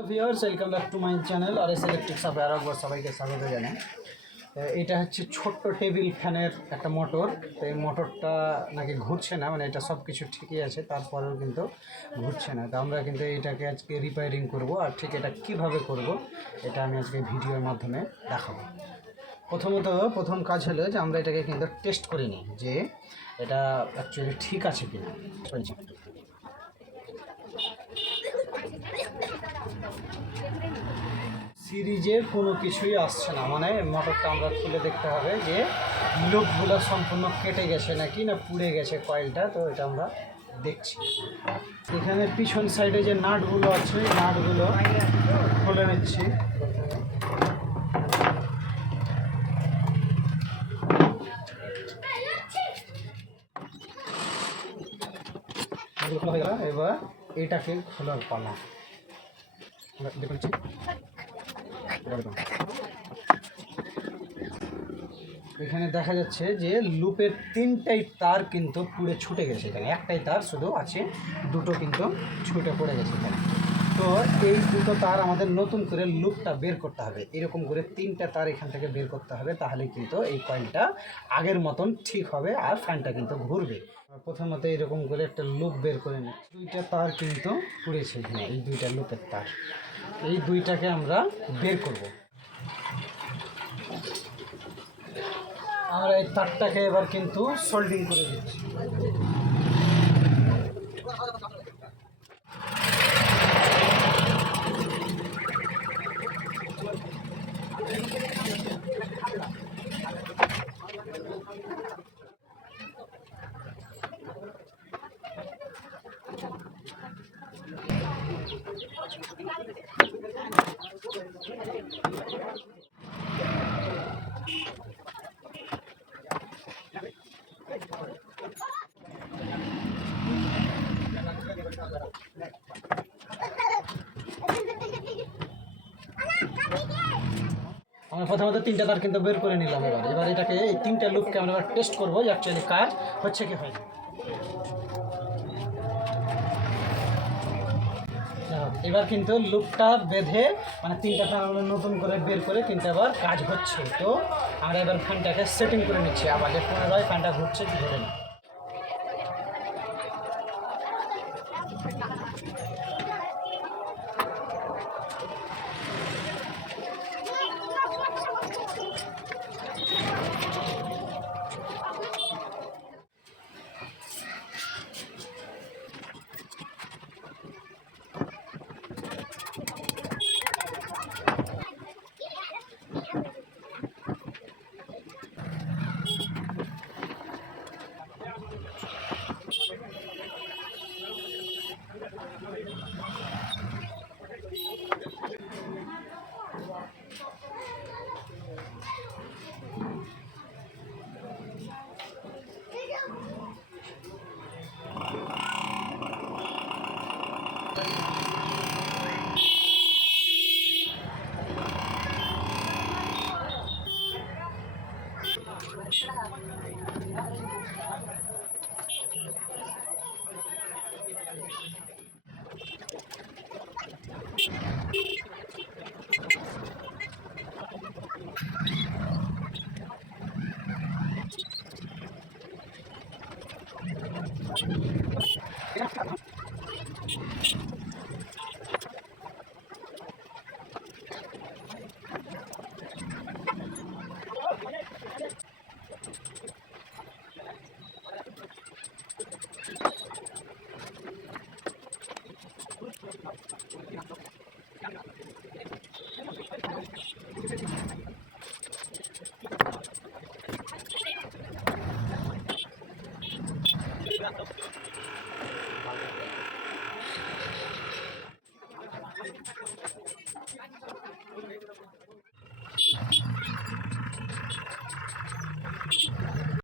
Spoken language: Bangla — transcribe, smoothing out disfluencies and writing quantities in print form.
Hello viewers, welcome back to my channel R S Electrics আপে আর একবার সবাইকে স্বাগত জানাই। এটা হচ্ছে ছোট্ট টেবিল ফ্যানের একটা মোটর। তো এই মোটরটা নাকি ঘুরছে না, মানে এটা সব কিছু ঠিকই আছে, তারপরেও কিন্তু ঘুরছে না। তো আমরা কিন্তু এটাকে আজকে রিপেয়ারিং করব, আর ঠিক এটা কীভাবে করব এটা আমি আজকে ভিডিওর মাধ্যমে দেখাবো। প্রথম কাজ হলো যে আমরা এটাকে কিন্তু টেস্ট করে নিই যে এটা অ্যাকচুয়ালি ঠিক আছে কিনা। সিরিজের কোনো কিছুই আসছে না, মানে মোটরটা আমরা খুলে দেখতে হবে যে লুপগুলো সম্পূর্ণ কেটে গেছে নাকি না পুড়ে গেছে কয়েলটা। তো এটা আমরা দেখছি। এখানে পিছন সাইডে যে নাটগুলো আছে ওই নাটগুলো খুলে নিচ্ছি। এবার এটাকে খোলার পালা দেখছি। এখানে দেখা যাচ্ছে যে লুপের তিনটাই তার কিন্তু পুড়ে ছুটে গেছে। এখানে একটাই তার শুধু আছে, দুটো কিন্তু ছুটে পড়ে গেছে এখানে। তো এই দুটো তার আমাদের নতুন করে লুপটা বের করতে হবে। এরকম করে তিনটা তার এখান থেকে বের করতে হবে, তাহলে কিন্তু এই কয়েলটা আগের মতন ঠিক হবে আর ফ্যানটা কিন্তু ঘুরবে। প্রথমত এরকম করে একটা লুপ বের করে নিই। দুইটা তার কিন্তু পুড়েছে এখানে, এই দুইটা লুপের তার, এই দুইটাকে আমরা বের করব। আমরা এই তারটাকে এবার কিন্তু সোল্ডিং করে দিচ্ছি। আমরা প্রথমত তিনটা তার কিন্তু বের করে নিলাম। এবার এটাকে এই তিনটা লুপকে আমরা টেস্ট করবো যে অ্যাকচুয়ালি কাজ হচ্ছে কি হয়। এবার কিন্তু লুপটা বেঁধে মানে তিনটা তার আমরা নতুন করে বের করে কিন্তু আবার কাজ হচ্ছে। তো আমরা এবার ফ্যানটাকে সেটিং করে নিচ্ছি, আবার যে পুনরায় ফ্যানটা ঘুরছে কি ঘুরে না।